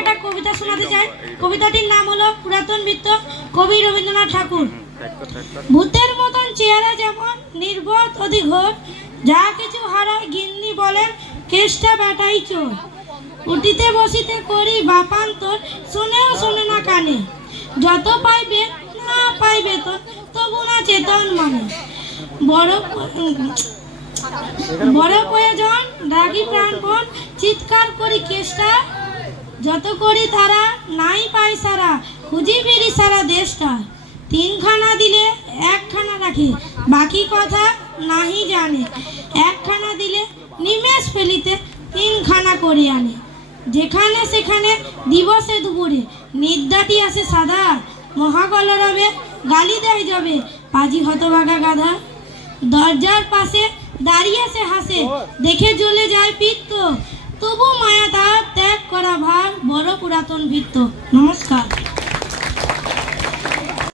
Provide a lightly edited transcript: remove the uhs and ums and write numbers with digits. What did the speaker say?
একটা কবিতা শোনাতে চাই। কবিতাটির নাম হলো পুরাতন বৃত্ত, কবি রবীন্দ্রনাথ ঠাকুর। ভূতের মতন চেহারা যেমন নির্বোধ অধিঘোর, যা কিছু হারায় গিন্নি বলেন কেষ্টা বেটাই চোর। উঠিতে বসিতে করি বাপান্তর, শোনেও শোনে না কানে, যত পাইবে না পাইবে তো তবু না চেতন মানে। বড় প্রয়োজন রাগি প্রাণপণ, চিৎকার করি কেষ্টা, যত করি তারা নাই পাই সারা, খুঁজি ফিরি সারা দেশটা। তিনখানা দিলে একখানা রাখি, বাকি কথা নাহি জানে, একখানা দিলে নিমেষ ফেলিতে তিনখানা করে আনে। যেখানে সেখানে দিবসে দুপুরে নিদ্রাটি আসে সাদা, মহাকলরবে গালি দেয় যাবে পাজি হতভাগা গাধা। দরজার পাশে দাঁড়িয়ে সে হাসে, দেখে জ্বলে যায় পিত্ত, তবু মায়া তার ত্যাগ করা ভার, বড় পুরাতন বৃত্ত। নমস্কার।